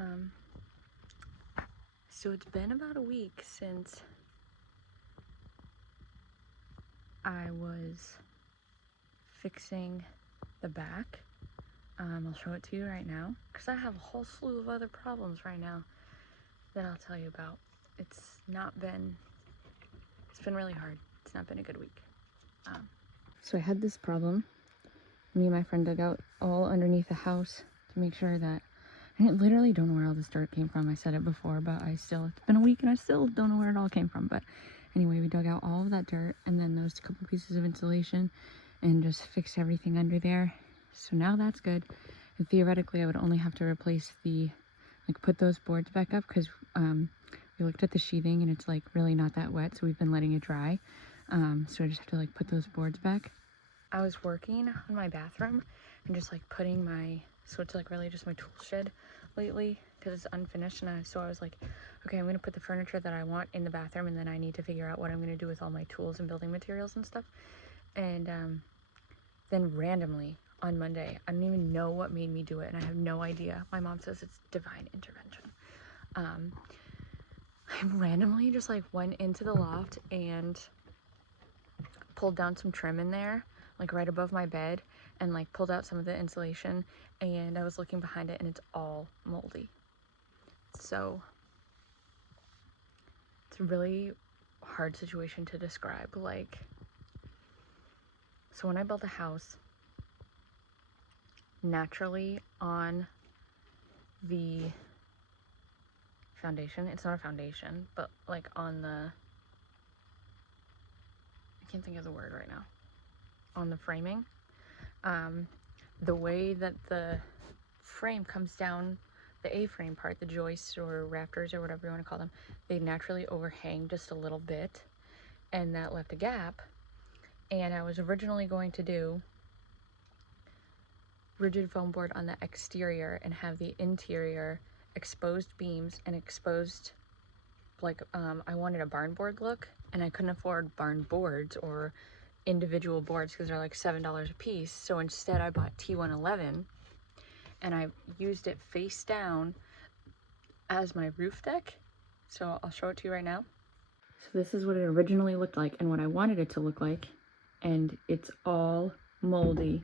Um, so it's been about a week since I was fixing the back. I'll show it to you right now because I have a whole slew of other problems right now that I'll tell you about. It's been really hard. It's not been a good week. So I had this problem. Me and my friend dug out all underneath the house to make sure that I literally don't know where all this dirt came from. I said it before, but it's been a week and I still don't know where it all came from. But anyway, we dug out all of that dirt and then those couple pieces of insulation and just fixed everything under there. So now that's good. And theoretically, I would only have to replace put those boards back up because we looked at the sheathing and it's like really not that wet. So we've been letting it dry. So I just have to put those boards back. I was working on my bathroom and just putting so it's really just my tool shed lately because it's unfinished. So I was like, okay, I'm gonna put the furniture that I want in the bathroom and then I need to figure out what I'm gonna do with all my tools and building materials and stuff. And then randomly on Monday, I don't even know what made me do it and I have no idea. My mom says it's divine intervention. I randomly just went into the loft and pulled down some trim in there, right above my bed, and pulled out some of the insulation, and I was looking behind it and it's all moldy. So it's a really hard situation to describe. So when I built a house, naturally on the foundation, it's not a foundation, but on the, I can't think of the word right now, on the framing, the way that the frame comes down, the A-frame part, the joists or rafters or whatever you want to call them, they naturally overhang just a little bit, and that left a gap. And I was originally going to do rigid foam board on the exterior and have the interior exposed beams and exposed, I wanted a barn board look, and I couldn't afford barn boards or individual boards because they're $7 a piece. So instead I bought T111 and I used it face down as my roof deck. So I'll show it to you right now. So this is what it originally looked like and what I wanted it to look like. And it's all moldy.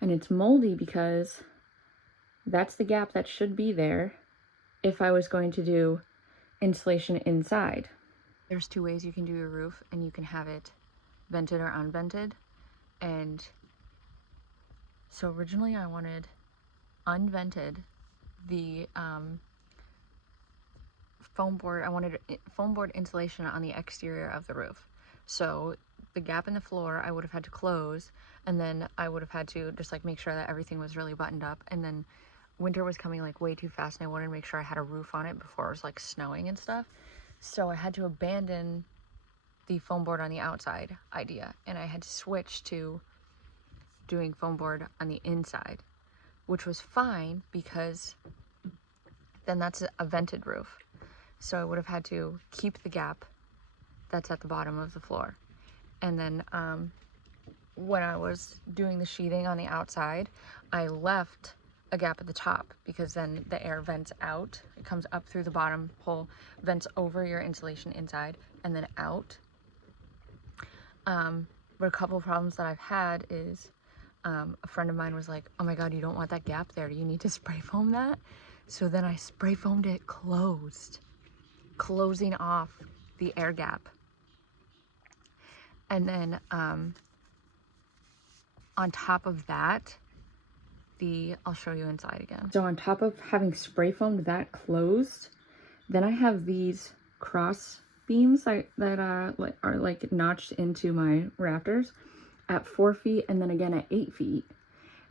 And it's moldy because that's the gap that should be there if I was going to do insulation inside. There's two ways you can do your roof, and you can have it vented or unvented. And so originally I wanted unvented the foam board. I wanted foam board insulation on the exterior of the roof. So the gap in the floor I would have had to close, and then I would have had to just make sure that everything was really buttoned up. And then winter was coming way too fast and I wanted to make sure I had a roof on it before it was snowing and stuff. So I had to abandon the foam board on the outside idea, and I had to switch to doing foam board on the inside, which was fine because then that's a vented roof. So I would have had to keep the gap that's at the bottom of the floor. And then when I was doing the sheathing on the outside, I left a gap at the top because then the air vents out. It comes up through the bottom hole, vents over your insulation inside, and then out. But a couple of problems that I've had is a friend of mine was like, oh my God, you don't want that gap there. You need to spray foam that. So then I spray foamed it closed, closing off the air gap. And then on top of that, I'll show you inside again. So on top of having spray foamed that closed, then I have these cross beams that are notched into my rafters at 4 feet and then again at 8 feet.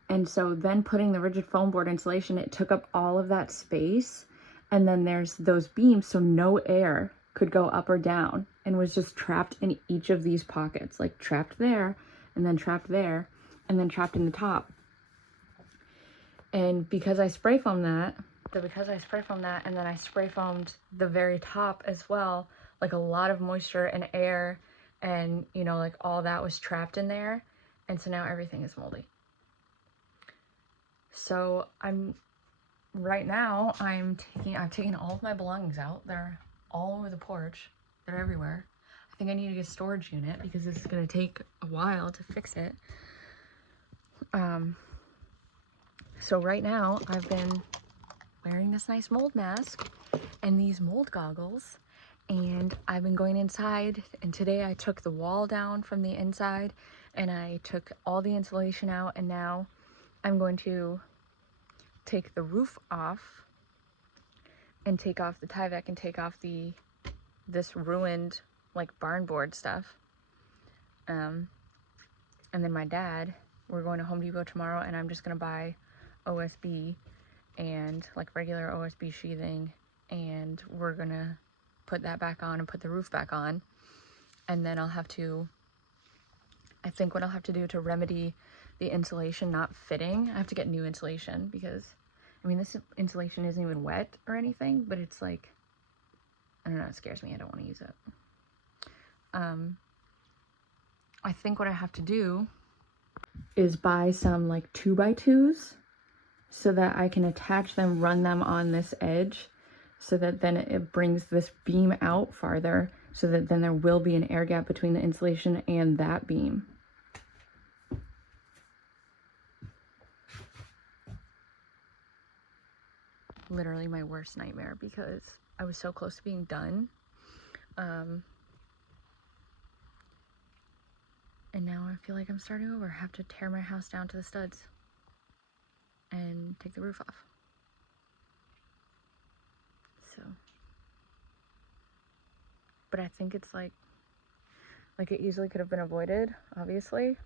And so then putting the rigid foam board insulation, it took up all of that space. And then there's those beams, so no air could go up or down and was just trapped in each of these pockets, trapped there and then trapped there and then trapped in the top. And because I spray foamed that, and then I spray foamed the very top as well, a lot of moisture and air and, all that was trapped in there. And so now everything is moldy. So I'm right now I've taken all of my belongings out. They're all over the porch. They're everywhere. I think I need to get a storage unit because this is gonna take a while to fix it. So right now I've been wearing this nice mold mask and these mold goggles, and I've been going inside, and today I took the wall down from the inside and I took all the insulation out, and now I'm going to take the roof off and take off the Tyvek and take off this ruined like barn board stuff. And then my dad, we're going to Home Depot tomorrow, and I'm just gonna buy OSB and like regular OSB sheathing, and we're gonna put that back on and put the roof back on. And then I think what I'll have to do to remedy the insulation not fitting, I have to get new insulation because, I mean, this insulation isn't even wet or anything, but it's like, I don't know, it scares me. I don't want to use it. I think what I have to do is buy some like 2x2s so that I can attach them, run them on this edge, so that then it brings this beam out farther, so that then there will be an air gap between the insulation and that beam. Literally my worst nightmare because I was so close to being done. And now I feel like I'm starting over. I have to tear my house down to the studs and take the roof off. So, but I think it's like it easily could have been avoided, obviously.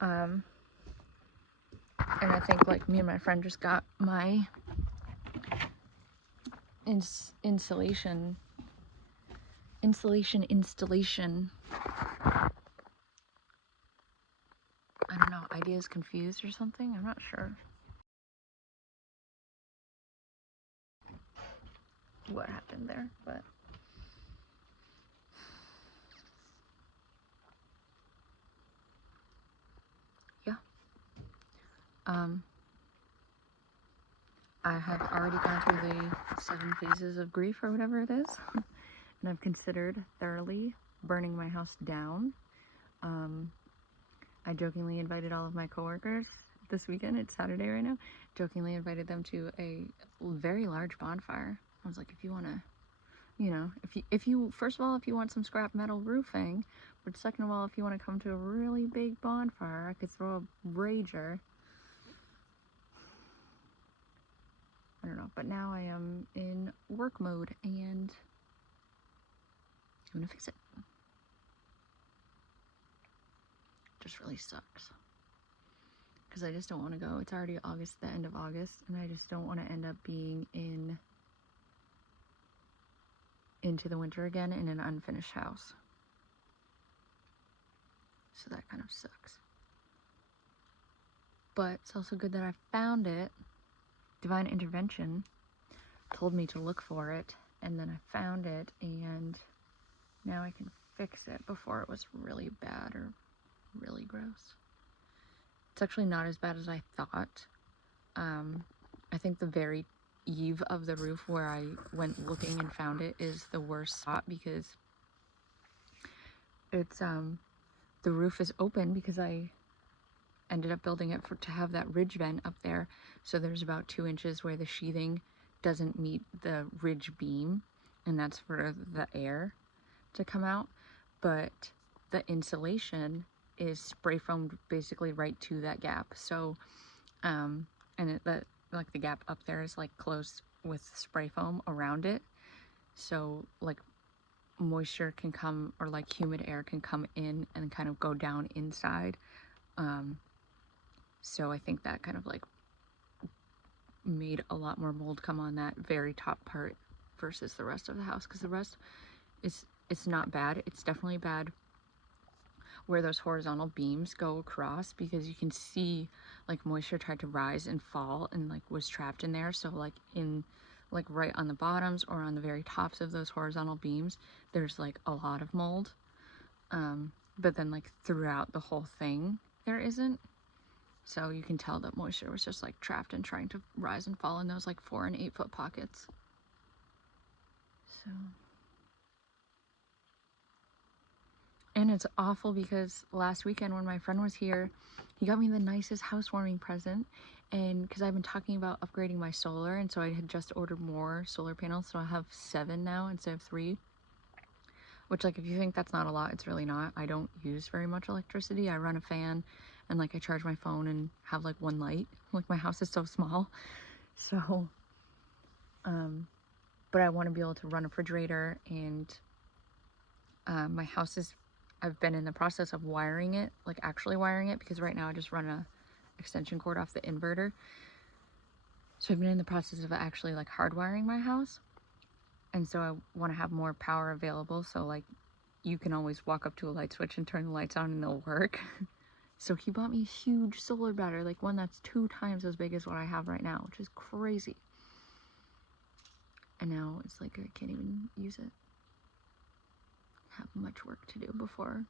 And I think like me and my friend just got my installation. I don't know, ideas confused or something. I'm not sure what happened there, but yeah. I have already gone through the 7 phases of grief or whatever it is, and I've considered thoroughly burning my house down. I jokingly invited all of my coworkers this weekend, it's Saturday right now, jokingly invited them to a very large bonfire. I was like, if you want to, you know, if you first of all, if you want some scrap metal roofing, but second of all, if you want to come to a really big bonfire, I could throw a rager. I don't know, but now I am in work mode and I'm gonna fix it. Just really sucks because I just don't want to go. It's already August, the end of August, and I just don't want to end up being into the winter again in an unfinished house. So that kind of sucks. But it's also good that I found it. Divine intervention told me to look for it, and then I found it, and now I can fix it before it was really bad or really gross. It's actually not as bad as I thought. I think the very eave of the roof where I went looking and found it is the worst spot because it's the roof is open because I ended up building it to have that ridge vent up there. So there's about 2 inches where the sheathing doesn't meet the ridge beam, and that's for the air to come out. But the insulation is spray foamed basically right to that gap. So, and like the gap up there is like closed with spray foam around it. So like moisture can come, or like humid air can come in and kind of go down inside. So I think that kind of like made a lot more mold come on that very top part versus the rest of the house, because the rest it's not bad. It's definitely bad where those horizontal beams go across, because you can see like moisture tried to rise and fall and like was trapped in there. So like in like right on the bottoms or on the very tops of those horizontal beams, there's like a lot of mold. But then like throughout the whole thing there isn't. So you can tell that moisture was just like trapped and trying to rise and fall in those like 4 and 8 foot pockets. So, and it's awful because last weekend when my friend was here, he got me the nicest housewarming present. And because I've been talking about upgrading my solar, and so I had just ordered more solar panels, so I have 7 now instead of 3. Which, like, if you think that's not a lot, it's really not. I don't use very much electricity. I run a fan and like I charge my phone and have like 1 light. Like, my house is so small. So but I want to be able to run a refrigerator, and my house is, I've been in the process of wiring it, like actually wiring it, because right now I just run a extension cord off the inverter. So I've been in the process of actually like hardwiring my house, and so I want to have more power available, so like you can always walk up to a light switch and turn the lights on and they'll work. So he bought me a huge solar battery, like one that's 2 times as big as what I have right now, which is crazy. And now it's like I can't even use it. I have much work to do before.